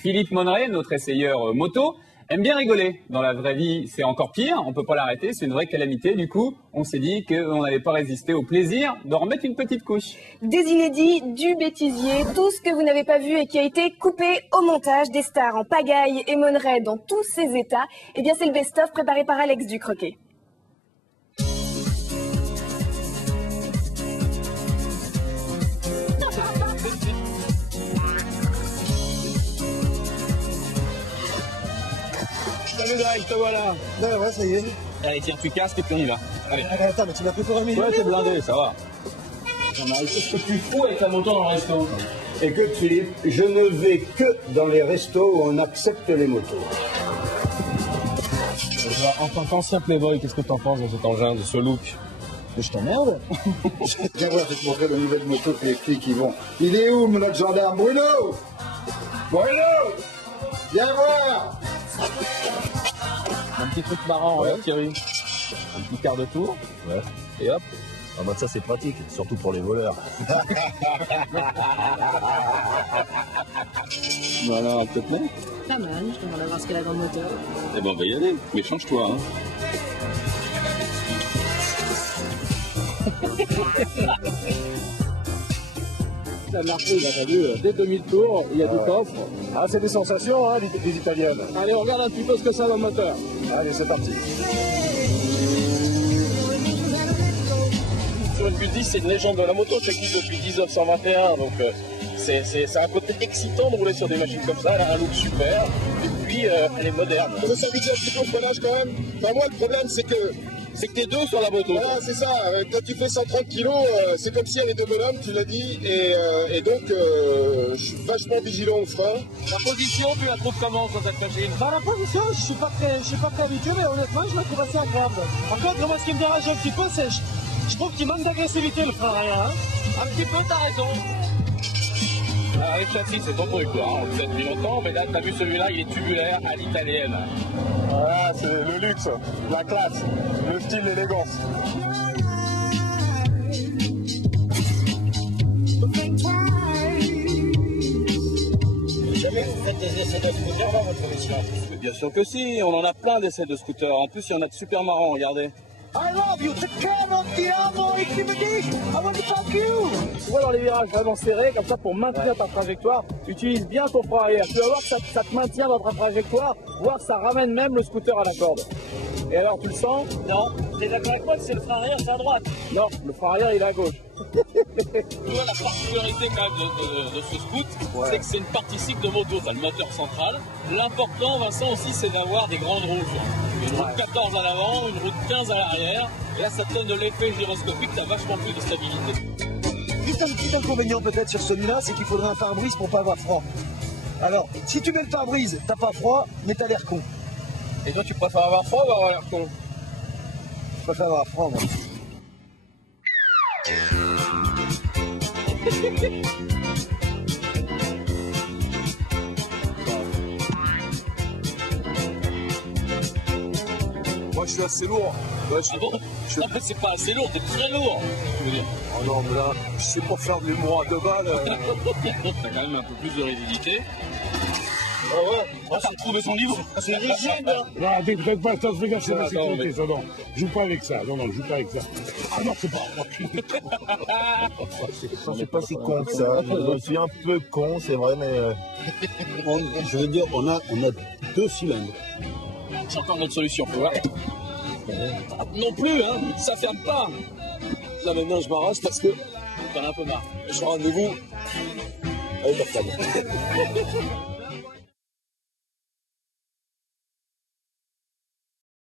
Philippe Monneret, notre essayeur moto, aime bien rigoler. Dans la vraie vie, c'est encore pire, on peut pas l'arrêter, c'est une vraie calamité. Du coup, on s'est dit qu'on n'allait pas résister au plaisir de remettre une petite couche. Des inédits, du bêtisier, tout ce que vous n'avez pas vu et qui a été coupé au montage, des stars en pagaille et Monneret dans tous ses états, eh bien c'est le best-of préparé par Alex Ducroquet. Salut Greg, te voilà. Ouais, ça y est. Allez, tiens, tu casques et puis on y va. Allez. Attends, mais tu m'as pris pour un million. Ouais, t'es blindé, ça va. Qu'est-ce que tu fous avec la moto dans le resto? Écoute Philippe, je ne vais que dans les restos où on accepte les motos. En tant qu'ancien playboy, qu'est-ce que t'en penses dans cet engin, de ce look? Mais je t'emmerde. Viens voir, je vais te montrer la nouvelle moto que les filles qui vont. Il est où notre gendarme? Bruno? Bruno, viens voir. Un petit truc marrant, ouais, Thierry. Un petit quart de tour. Ouais. Et hop. Ah bah ça c'est pratique, surtout pour les voleurs. Voilà, un peu de main. Pas mal, je demande à voir ce qu'elle a dans le moteur. Eh ben, on va y aller. Mais change-toi, hein. La marqué, t'as vu, dès 2000 tours, il y a du coffre. Ah, c'est des sensations, hein, les italiennes. Allez, on regarde un petit peu ce que ça a dans le moteur. Allez, c'est parti. Sur une Gulli, c'est une légende de la moto, ça existe depuis 1921, donc c'est un côté excitant de rouler sur des machines comme ça, elle a un look super, et puis elle est moderne. Ça s'habitue un petit peu au freinage quand même. Enfin, moi, le problème, c'est que t'es deux sur la moto. voilà, c'est ça. Quand tu fais 130 kilos, c'est comme si elle est deux bonhommes, tu l'as dit. Et donc, je suis vachement vigilant au frein. La position, tu la trouves comment sur cette machine? Bah, la position, je suis pas très habitué, mais honnêtement, je la trouve assez agréable. Par contre, moi, ce qui me dérange un petit peu, c'est je trouve qu'il manque d'agressivité le frein arrière. Hein. Un petit peu, t'as raison. Ah, les châssis, c'est ton truc, quoi. On le sait depuis longtemps, mais là, t'as vu celui-là, il est tubulaire à l'italienne. Voilà, c'est le luxe, la classe, le style, l'élégance. Jamais vous faites des essais de scooter dans votre émission? Mais bien sûr que si, on en a plein d'essais de scooters. En plus, il y en a de super marrants, regardez. I love you, take care of the ammo, I want to fuck you. Tu vois, dans les virages vraiment serrés, comme ça, pour maintenir ta trajectoire, utilise bien ton frein arrière. Tu vas voir que ça te maintient dans ta trajectoire, voire ça ramène même le scooter à la corde. Et alors, tu le sens? Non, t'es d'accord avec moi que c'est le frein arrière, c'est à droite. Non, le frein arrière, il est à gauche. Tu vois, la particularité quand même de ce scoot, c'est que c'est une partie cycle de moto. T'as le moteur central. L'important, Vincent, aussi, c'est d'avoir des grandes roues. Une roue 14 à l'avant, une roue 15 à l'arrière. Et là, ça te donne de l'effet gyroscopique, t'as vachement plus de stabilité. Juste un petit inconvénient peut-être sur celui-là, c'est qu'il faudrait un pare-brise pour pas avoir froid. Alors, si tu mets le pare-brise, t'as pas froid, mais t'as l'air con. Et toi, tu préfères avoir froid ou avoir l'air con? Je préfère avoir froid, moi. Moi, je suis assez lourd. Ouais, Ah bon? Non, mais c'est pas assez lourd, t'es très lourd. Je veux dire. Oh non, mais là, je sais pas faire de l'humour à deux balles. T'as quand même un peu plus de rigidité. Ah ouais? Ah, t'as retrouvé son niveau. C'est rigide, hein? Non, faites pas ça, fais gaffe, Attends, c'est la sécurité, mais- ça, non. Joue pas avec ça, non, joue pas avec ça. Ah non, c'est pas... Je sais pas si con que ça. Je suis un peu con, c'est vrai, mais Je veux dire, on a deux cylindres. C'est encore notre solution, faut voir. Non plus, hein, ça ferme pas. Là, maintenant, je m'arrache parce que T'en as un peu marre. je rends rendez-vous avec la femme.